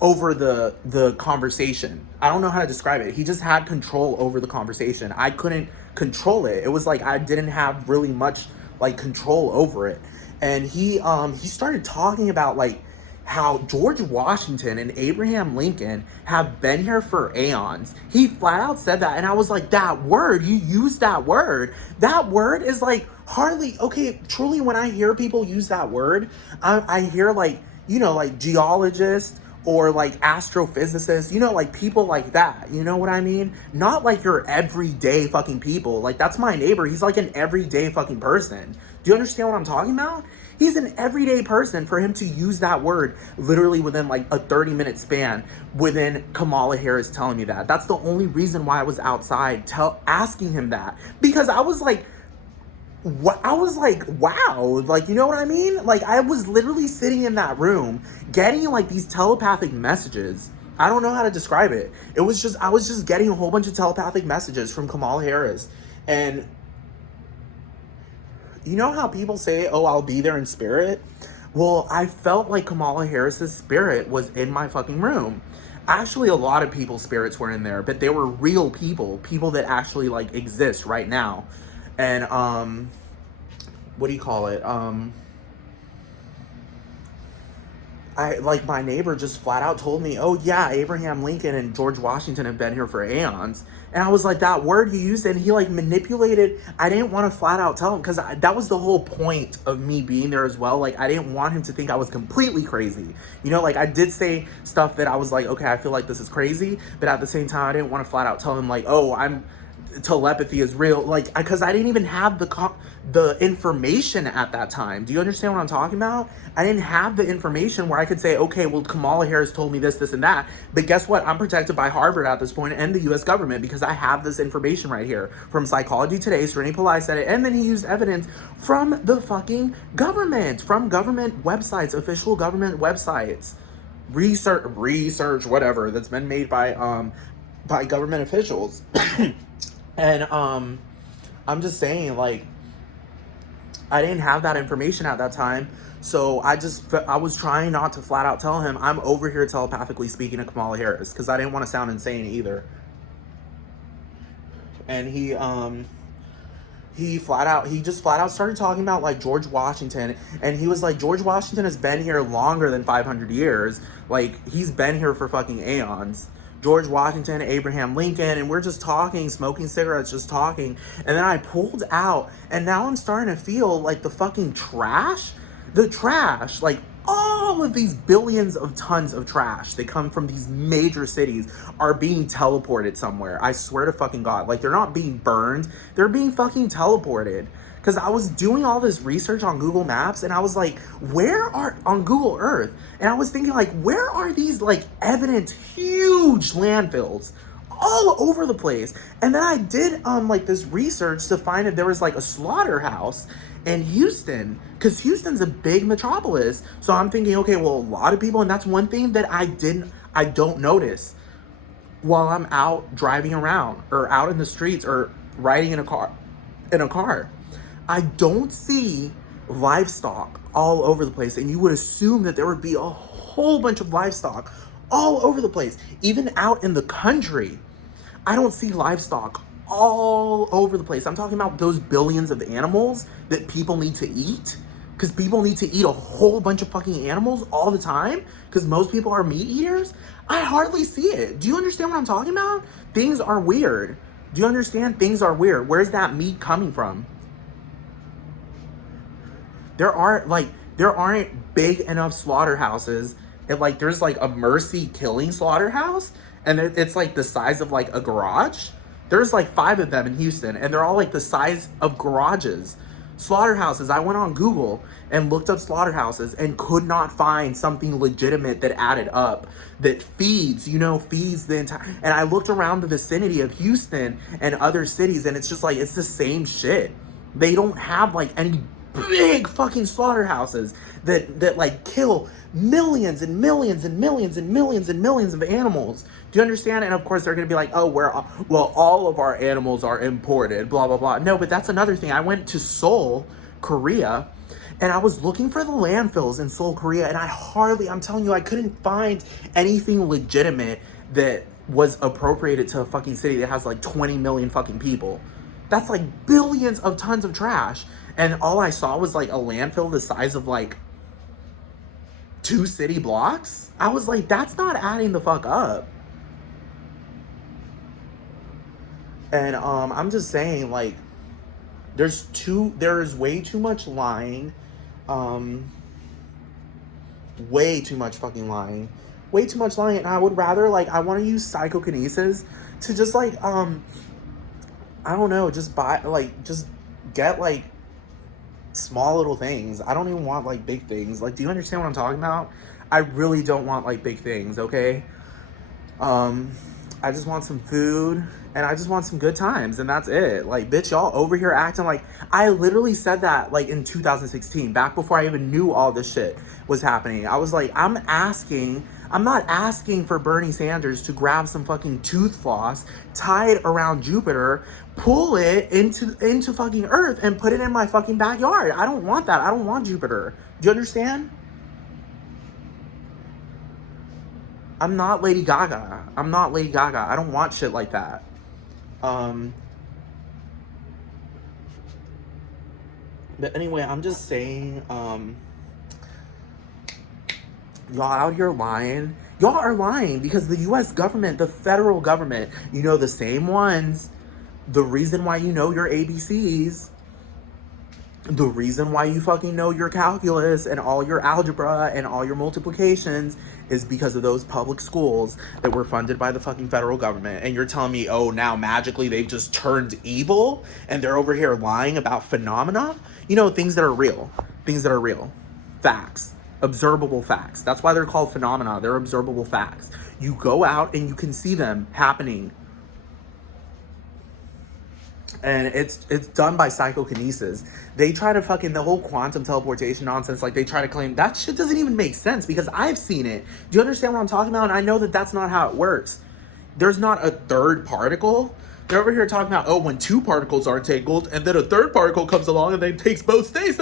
over the conversation. I don't know how to describe it. He just had control over the conversation. I couldn't control it. It was like I didn't have really much like control over it. And he started talking about like how George Washington and Abraham Lincoln have been here for aeons. He flat out said that, and I was like, that word, you used that word. That word is like hardly, okay, truly, when I hear people use that word, I hear like, you know, like geologists or like astrophysicists, you know, like people like that, you know what I mean? Not like your everyday fucking people. Like, that's my neighbor. He's like an everyday fucking person. Do you understand what I'm talking about? He's an everyday person. For him to use that word literally within like a 30-minute span, within Kamala Harris telling me that. That's the only reason why I was outside asking him that. Because I was like, what? I was like, wow, like, you know what I mean? Like, I was literally sitting in that room getting like these telepathic messages. I don't know how to describe it. It was just, I was just getting a whole bunch of telepathic messages from Kamala Harris. And you know how people say, oh, I'll be there in spirit? Well, I felt like Kamala Harris's spirit was in my fucking room. Actually, a lot of people's spirits were in there, but they were real people that actually like exist right now. And what do you call it? I like, my neighbor just flat out told me, oh yeah, Abraham Lincoln and George Washington have been here for aeons. And I was like, that word he used, and he like manipulated. I didn't want to flat out tell him, because that was the whole point of me being there as well. Like, I didn't want him to think I was completely crazy. You know, like, I did say stuff that I was like, okay, I feel like this is crazy. But at the same time, I didn't want to flat out tell him like, oh, telepathy is real, like, because I didn't even have the information at that time. Do you understand what I'm talking about? I didn't have the information where I could say, okay, well, Kamala Harris told me this, and that. But guess what? I'm protected by Harvard at this point and the U.S. government, because I have this information right here from Psychology Today. Srini Pillai said it, and then he used evidence from the fucking government, from government websites, official government websites, research, whatever, that's been made by government officials. And I'm just saying, like, I didn't have that information at that time, so I was trying not to flat out tell him I'm over here telepathically speaking to Kamala Harris, because I didn't want to sound insane either. And he just flat out started talking about like George Washington, and he was like, George Washington has been here longer than 500 years. Like, he's been here for fucking aeons. George Washington, Abraham Lincoln, and we're just talking, smoking cigarettes, just talking. And then I pulled out, and now I'm starting to feel like the fucking trash. The trash, like all of these billions of tons of trash that come from these major cities are being teleported somewhere. I swear to fucking God. Like, they're not being burned, they're being fucking teleported. Because I was doing all this research on Google Maps, and I was like, on Google Earth, and I was thinking, like, where are these, like, evident huge landfills all over the place? And then I did, like, this research to find that there was, like, a slaughterhouse in Houston, because Houston's a big metropolis. So I'm thinking, okay, well, a lot of people, and that's one thing that I don't notice while I'm out driving around, or out in the streets, or riding in a car. I don't see livestock all over the place, and you would assume that there would be a whole bunch of livestock all over the place. Even out in the country, I don't see livestock all over the place. I'm talking about those billions of animals that people need to eat, because people need to eat a whole bunch of fucking animals all the time, because most people are meat eaters. I hardly see it. Do you understand what I'm talking about? Things are weird. Do you understand? Things are weird. Where's that meat coming from? There aren't big enough slaughterhouses. And like, there's like a Mercy Killing slaughterhouse, and it's like the size of like a garage. There's like 5 of them in Houston, and they're all like the size of garages. Slaughterhouses. I went on Google and looked up slaughterhouses and could not find something legitimate that added up, that feeds the entire. And I looked around the vicinity of Houston and other cities, and it's just like, it's the same shit. They don't have like any big fucking slaughterhouses that like kill millions and millions and millions and millions and millions of animals. Do you understand? And of course they're gonna be like, oh, well, all of our animals are imported, blah blah blah. No, but that's another thing. I went to Seoul, Korea, and I was looking for the landfills in Seoul, Korea, and I'm telling you, I couldn't find anything legitimate that was appropriated to a fucking city that has like 20 million fucking people. That's like billions of tons of trash. And all I saw was like a landfill the size of like 2 city blocks. I was like, that's not adding the fuck up. And I'm just saying, like, there's way too much lying. Way too much fucking lying. Way too much lying. And I would rather, like, I want to use psychokinesis to just like, I don't know, just get like small little things. I don't even want like big things. Like, do you understand what I'm talking about? I really don't want like big things, okay? I just want some food and I just want some good times and that's it. Like, bitch, y'all over here acting like I literally said that like in 2016, back before I even knew all this shit was happening. I was like, I'm not asking for Bernie Sanders to grab some fucking tooth floss, tie it around Jupiter, pull it into fucking Earth and put it in my fucking backyard. I don't want that. I don't want Jupiter. Do you understand? I'm not Lady Gaga. I'm not Lady Gaga. I don't want shit like that. Um, but anyway, I'm just saying, y'all out here lying. Y'all are lying because the US government, the federal government, you know, the same ones, the reason why you know your ABCs, the reason why you fucking know your calculus and all your algebra and all your multiplications is because of those public schools that were funded by the fucking federal government. And you're telling me, oh, now magically they've just turned evil and they're over here lying about phenomena? You know, things that are real. Things that are real. Facts. Observable facts. That's why they're called phenomena. They're observable facts. You go out and you can see them happening. And it's done by psychokinesis. They try to fucking, the whole quantum teleportation nonsense, like they try to claim that shit doesn't even make sense because I've seen it. Do you understand what I'm talking about? And I know that that's not how it works. There's not a third particle. They're over here talking about, oh, when two particles are entangled and then a third particle comes along and then takes both states.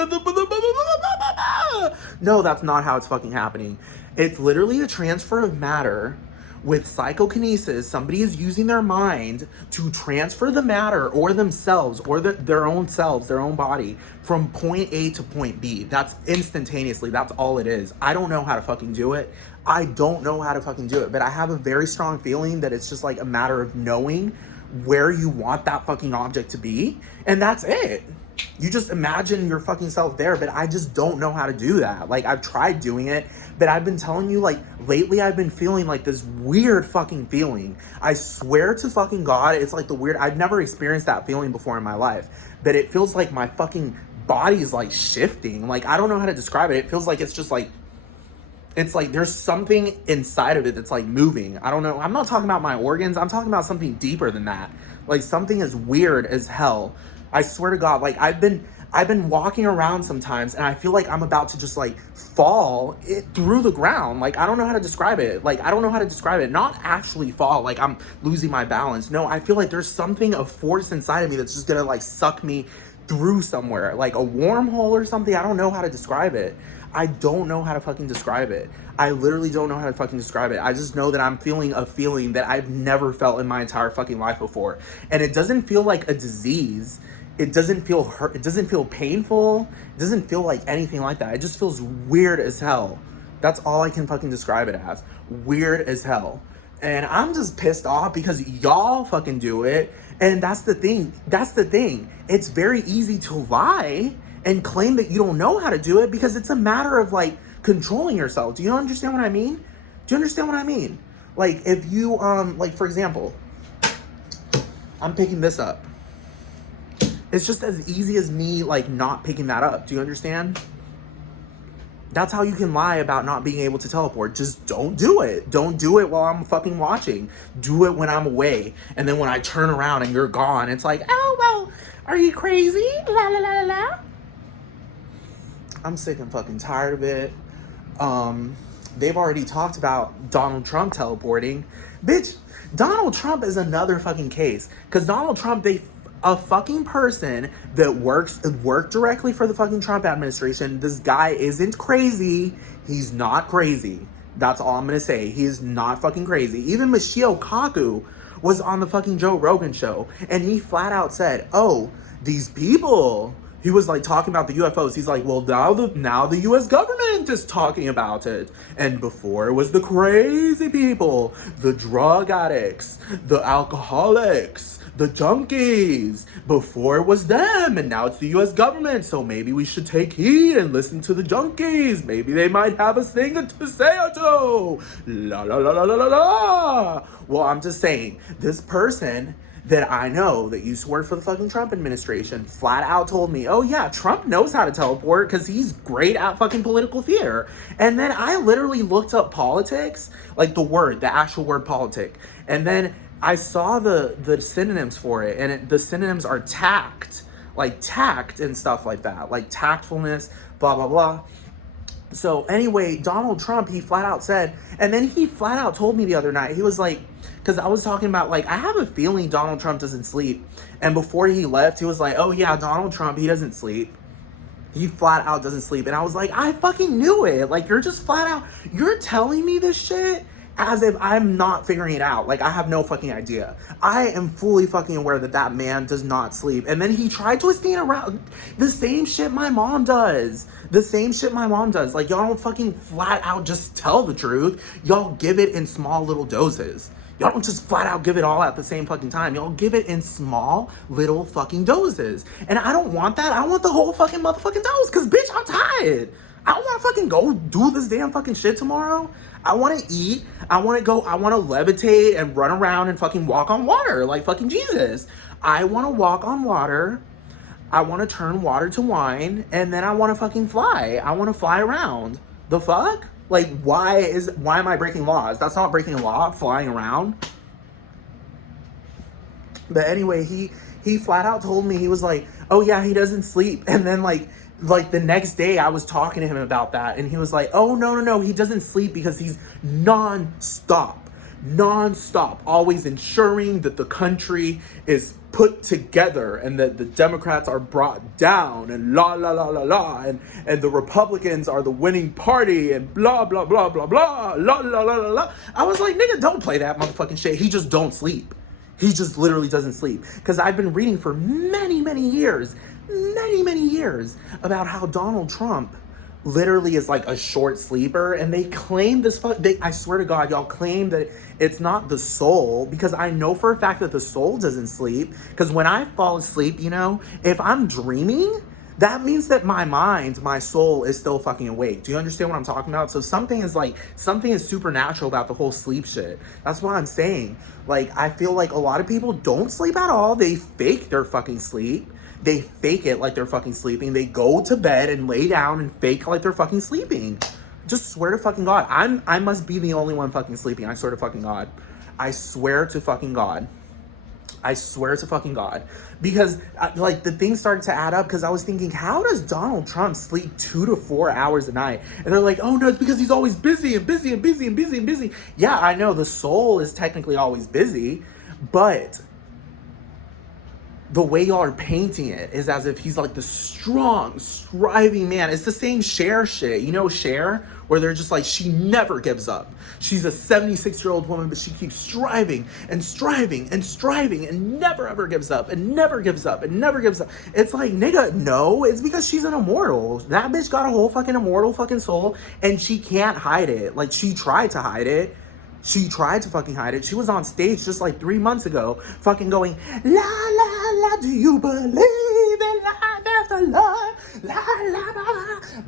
No, that's not how it's fucking happening. It's literally a transfer of matter with psychokinesis. Somebody is using their mind to transfer the matter or themselves or their own selves, their own body from point A to point B. That's instantaneously. That's all it is. I don't know how to fucking do it. I don't know how to fucking do it, but I have a very strong feeling that it's just like a matter of knowing where you want that fucking object to be, and that's it. You just imagine your fucking self there, but I just don't know how to do that. Like, I've tried doing it, but I've been telling you, like, lately I've been feeling like this weird fucking feeling. I swear to fucking God, it's like I've never experienced that feeling before in my life, but it feels like my fucking body's like shifting. Like, I don't know how to describe it. It feels like it's just like, it's like there's something inside of it that's like moving. I don't know. I'm not talking about my organs. I'm talking about something deeper than that. Like, something as weird as hell. I swear to God, like I've been walking around sometimes and I feel like I'm about to just like fall through the ground. Like, I don't know how to describe it. Like, I don't know how to describe it. Not actually fall, like I'm losing my balance. No, I feel like there's something, a force inside of me that's just gonna like suck me through somewhere, like a wormhole or something. I don't know how to describe it. I don't know how to fucking describe it. I literally don't know how to fucking describe it. I just know that I'm feeling a feeling that I've never felt in my entire fucking life before. And it doesn't feel like a disease. It doesn't feel hurt. It doesn't feel painful. It doesn't feel like anything like that. It just feels weird as hell. That's all I can fucking describe it as. Weird as hell. And I'm just pissed off because y'all fucking do it. And that's the thing. That's the thing. It's very easy to lie and claim that you don't know how to do it because it's a matter of like controlling yourself. Do you understand what I mean? Do you understand what I mean? Like, if you, like, for example, I'm picking this up. It's just as easy as me, like, not picking that up. Do you understand? That's how you can lie about not being able to teleport. Just don't do it. Don't do it while I'm fucking watching. Do it when I'm away. And then when I turn around and you're gone, it's like, oh, well, are you crazy? La, la, la, la, la. I'm sick and fucking tired of it. They've already talked about Donald Trump teleporting. Bitch, Donald Trump is another fucking case. Because Donald Trump, a fucking person that worked directly for the fucking Trump administration. This guy isn't crazy. He's not crazy. That's all I'm gonna say. He is not fucking crazy. Even Michio Kaku was on the fucking Joe Rogan show, and he flat out said, oh, these people, he was like talking about the UFOs. He's like, well, now the US government is talking about it. And before it was the crazy people, the drug addicts, the alcoholics, the junkies. Before it was them, and now it's the US government. So maybe we should take heed and listen to the junkies. Maybe they might have a thing to say or two. La la la la la la la. Well, I'm just saying, this person that I know that used to work for the fucking Trump administration flat out told me, oh yeah, Trump knows how to teleport because he's great at fucking political theater. And then I literally looked up politics, like the actual word politic. And then I saw the synonyms for it, and the synonyms are tact, like tact and stuff like that, like tactfulness, blah, blah, blah. So anyway, Donald Trump, he flat out said, and then he flat out told me the other night, he was like, because I was talking about, like, I have a feeling Donald Trump doesn't sleep. And before he left, he was like, oh yeah, Donald Trump, he doesn't sleep. He flat out doesn't sleep. And I was like, I fucking knew it. Like, you're just flat out, you're telling me this shit as if I'm not figuring it out. Like, I have no fucking idea. I am fully fucking aware that that man does not sleep. And then he tried twisting it around. The same shit my mom does. The same shit my mom does. Like, y'all don't fucking flat out just tell the truth. Y'all give it in small little doses. Y'all don't just flat out give it all at the same fucking time. Y'all give it in small little fucking doses. And I don't want that. I want the whole fucking motherfucking dose. Cause bitch, I'm tired. I don't want to fucking go do this damn fucking shit tomorrow. I want to eat. I want to levitate and run around and fucking walk on water like fucking Jesus. I want to walk on water. I want to turn water to wine. And then I want to fucking fly. I want to fly around. The fuck? Like, why am I breaking laws? That's not breaking a law, flying around. But anyway, he flat out told me, he was like, oh yeah, he doesn't sleep. And then like the next day I was talking to him about that, and he was like, oh no, he doesn't sleep because he's non-stop, always ensuring that the country is put together and that the Democrats are brought down and la la la la la, and the Republicans are the winning party and blah blah blah blah blah la la la la la. I was like, nigga, don't play that motherfucking shit. He just don't sleep. He just literally doesn't sleep. Because I've been reading for many years about how Donald Trump literally is like a short sleeper, and they claim I swear to God, y'all claim that it's not the soul, because I know for a fact that the soul doesn't sleep. Because when I fall asleep, you know, if I'm dreaming, that means that my soul is still fucking awake. Do you understand what I'm talking about? So something is supernatural about the whole sleep shit. That's what I'm saying. Like, I feel like a lot of people don't sleep at all. They fake their fucking sleep. They fake it like they're fucking sleeping. They go to bed and lay down and fake like they're fucking sleeping. Just swear to fucking God. I must be the only one fucking sleeping. I swear to fucking God. I swear to fucking God. I swear to fucking God. Because, like, the things started to add up, because I was thinking, how does Donald Trump sleep 2 to 4 hours a night? And they're like, oh no, it's because he's always busy and busy and busy and busy and busy. Yeah, I know the soul is technically always busy, but the way y'all are painting it is as if he's like the strong, striving man. It's the same Cher shit. You know Cher? Where they're just like, she never gives up. She's a 76-year-old woman, but she keeps striving and striving and striving and never ever gives up and never gives up and never gives up. It's like, nigga, no, it's because she's an immortal. That bitch got a whole fucking immortal fucking soul, and she can't hide it. Like, she tried to hide it. She tried to fucking hide it. She was on stage just like 3 months ago, fucking going, la, la, la, do you believe in life after life? La, la, ba,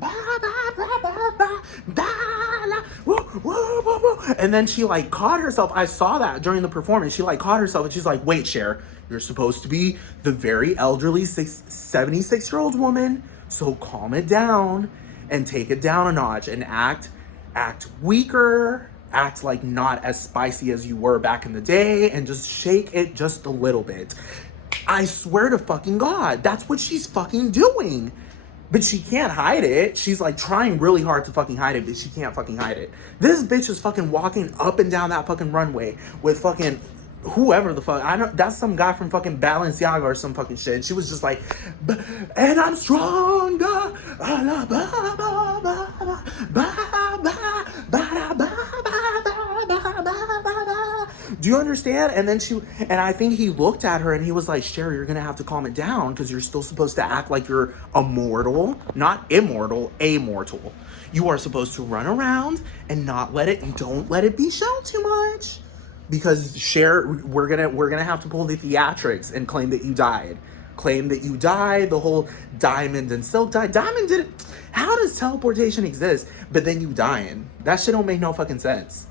ba, ba, ba, ba, ba, ba, la, woo, woo, woo, woo. And then she like caught herself. I saw that during the performance. She like caught herself, and she's like, wait, Cher, you're supposed to be the very elderly 76-year-old woman, so calm it down and take it down a notch and act weaker. Act like not as spicy as you were back in the day, and just shake it just a little bit. I swear to fucking God, that's what she's fucking doing. But she can't hide it. She's like trying really hard to fucking hide it, but she can't fucking hide it. This bitch is fucking walking up and down that fucking runway with fucking whoever the fuck, I know that's some guy from fucking Balenciaga or some fucking shit. She was just like, and I'm stronger. Do you understand? And then I think he looked at her and he was like, Sherry, you're gonna have to calm it down, because you're still supposed to act like you're immortal, not immortal, amortal. You are supposed to run around and don't let it be shown too much. Because we're gonna have to pull the theatrics and claim that you died. Claim that you died, the whole Diamond and Silk died. Diamond didn't. How does teleportation exist, but then you dying? That shit don't make no fucking sense.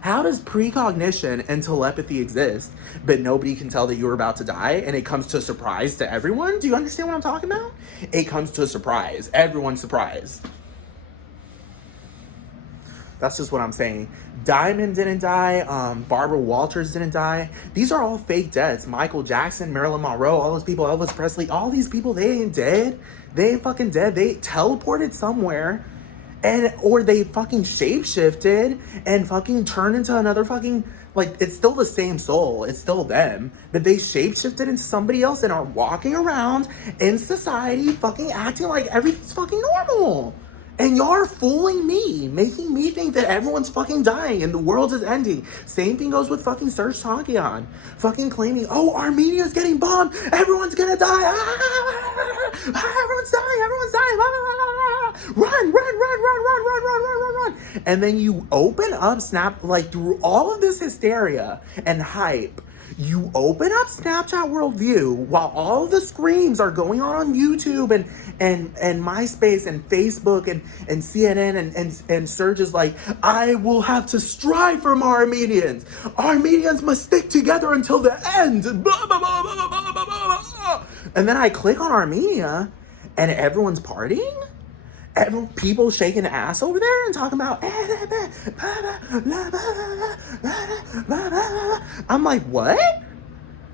How does precognition and telepathy exist, but nobody can tell that you're about to die, and it comes to a surprise to everyone? Do you understand what I'm talking about? It comes to a surprise. Everyone's surprised. That's just what I'm saying. Diamond didn't die. Barbara Walters didn't die. These are all fake deaths. Michael Jackson, Marilyn Monroe, all those people, Elvis Presley, all these people, they ain't dead. They ain't fucking dead. They teleported somewhere, and or they fucking shapeshifted and fucking turned into another fucking, like, it's still the same soul. It's still them. But they shapeshifted into somebody else and are walking around in society fucking acting like everything's fucking normal. And y'all are fooling me, making me think that everyone's fucking dying and the world is ending. Same thing goes with fucking Serge Tankian. Fucking claiming, oh, Armenia's getting bombed, everyone's gonna die. Everyone's dying, everyone's dying. Run. And then you open up Snap, like, through all of this hysteria and hype, you open up Snapchat Worldview while all the screams are going on YouTube and MySpace and Facebook and CNN and Serge is like, I will have to strive for my Armenians. Armenians must stick together until the end. Blah, blah, blah, blah, blah, blah, blah. And then I click on Armenia and everyone's partying? People shaking ass over there and talking about, I'm like, what?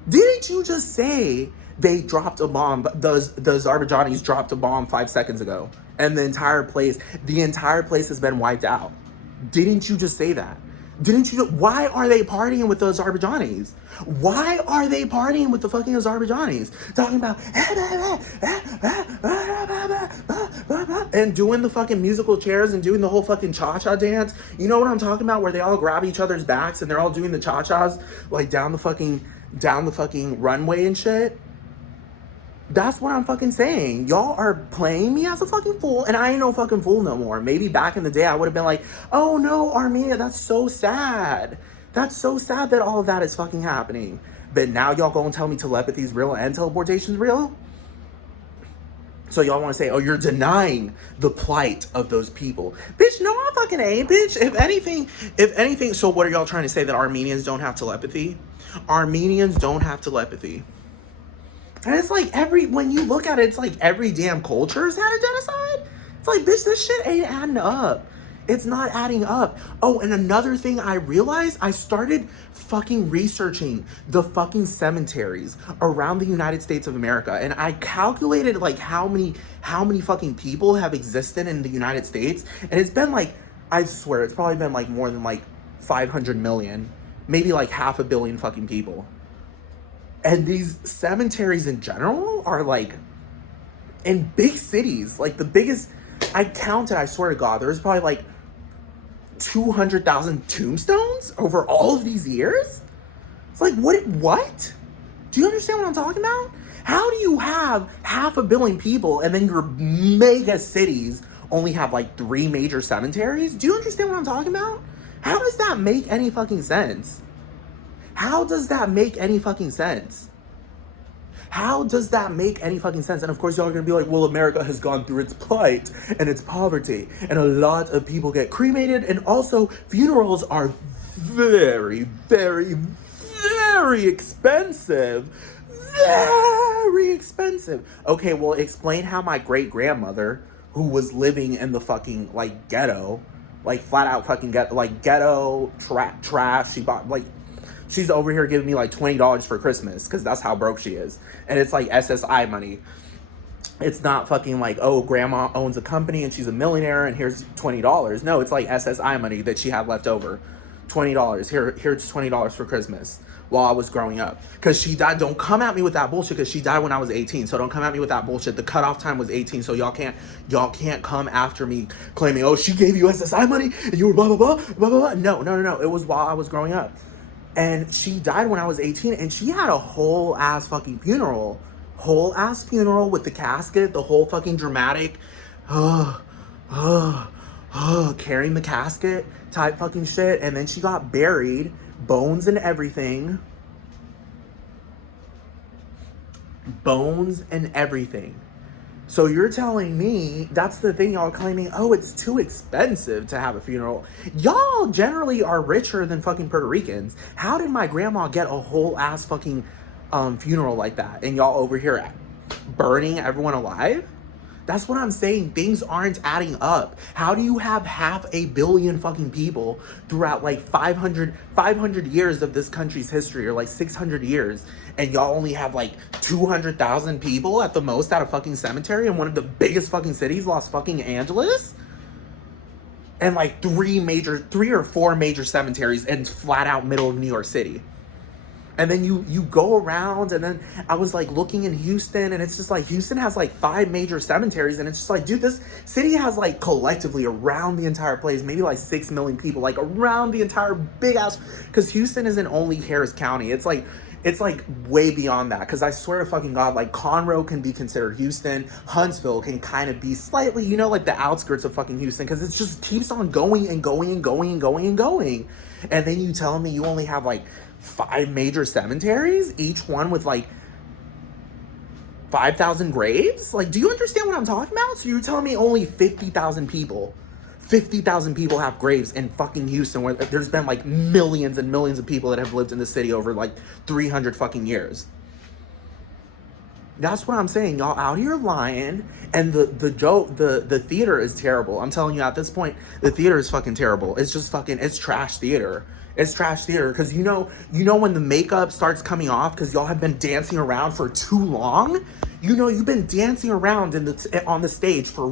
Didn't you just say they dropped a bomb? The Azerbaijanis dropped a bomb 5 seconds ago, and the entire place has been wiped out. Didn't you just say that? Why are they partying with the Azerbaijanis? Why are they partying with the fucking Azerbaijanis? Talking about and doing the fucking musical chairs and doing the whole fucking cha-cha dance. You know what I'm talking about? Where they all grab each other's backs and they're all doing the cha-chas like down the fucking runway and shit. That's what I'm fucking saying. Y'all are playing me as a fucking fool, and I ain't no fucking fool no more. Maybe back in the day I would have been like, oh no, Armenia, that's so sad. That's so sad that all of that is fucking happening. But now y'all gonna tell me telepathy's real and teleportation's real? So y'all want to say, oh, you're denying the plight of those people. Bitch, no, I fucking ain't, bitch. If anything, so what are y'all trying to say, that Armenians don't have telepathy? Armenians don't have telepathy. And it's like when you look at it, it's like every damn culture has had a genocide. It's like, bitch, this shit ain't adding up. It's not adding up. Oh, and another thing I realized, I started fucking researching the fucking cemeteries around the United States of America. And I calculated like how many fucking people have existed in the United States. And it's been like, I swear, it's probably been like more than like 500 million, maybe like 500 million fucking people. And these cemeteries in general are like in big cities, like the biggest, I counted, I swear to God, there's probably like 200,000 tombstones over all of these years. It's like, what? Do you understand what I'm talking about? How do you have 500 million people and then your mega cities only have like 3 major cemeteries? Do you understand what I'm talking about? How does that make any fucking sense? How does that make any fucking sense? How does that make any fucking sense? And of course, y'all are gonna be like, well, America has gone through its plight and its poverty, and a lot of people get cremated, and also funerals are very, very, very expensive. Very expensive. Okay, well, explain how my great-grandmother, who was living in the fucking, like, ghetto, like, flat out fucking ghetto trash, she bought, like, she's over here giving me like $20 for Christmas because that's how broke she is. And it's like SSI money. It's not fucking like, oh, grandma owns a company and she's a millionaire and here's $20. No, it's like SSI money that she had left over. $20. Here's $20 for Christmas while I was growing up. Because she died. Don't come at me with that bullshit because she died when I was 18. So don't come at me with that bullshit. The cutoff time was 18. So y'all can't come after me claiming, oh, she gave you SSI money and you were blah, blah, blah, blah, blah, blah. No. It was while I was growing up. And she died when I was 18, and she had a whole ass fucking funeral. Whole ass funeral with the casket, the whole fucking dramatic, carrying the casket type fucking shit. And then she got buried, bones and everything. Bones and everything. So you're telling me that's the thing y'all claiming, oh, it's too expensive to have a funeral. Y'all generally are richer than fucking Puerto Ricans. How did my grandma get a whole ass fucking funeral like that? And y'all over here burning everyone alive? That's what I'm saying. Things aren't adding up. How do you have 500 million fucking people throughout like 500 years of this country's history, or like 600 years, and y'all only have like 200,000 people at the most at a fucking cemetery in one of the biggest fucking cities, Los fucking Angeles? And like three or four major cemeteries in flat out middle of New York City. And then you go around, and then I was like looking in Houston, and it's just like Houston has like 5 major cemeteries, and it's just like, dude, this city has like collectively around the entire place maybe like 6 million people, like around the entire big ass, because Houston isn't only Harris County, it's like way beyond that. Because I swear to fucking God, like Conroe can be considered Houston, Huntsville can kind of be slightly, you know, like the outskirts of fucking Houston, because it just keeps on going and going and going and going and going. And then you telling me you only have like 5 major cemeteries, each one with like 5,000 graves? Like, do you understand what I'm talking about? So you're telling me only 50,000 people have graves in fucking Houston, where there's been like millions and millions of people that have lived in the city over like 300 fucking years. That's what I'm saying. Y'all out here lying, and the joke, the theater is terrible. I'm telling you, at this point, the theater is fucking terrible. It's just fucking, it's trash theater. It's trash theater, because you know when the makeup starts coming off, because y'all have been dancing around for too long. You know, you've been dancing around on the stage for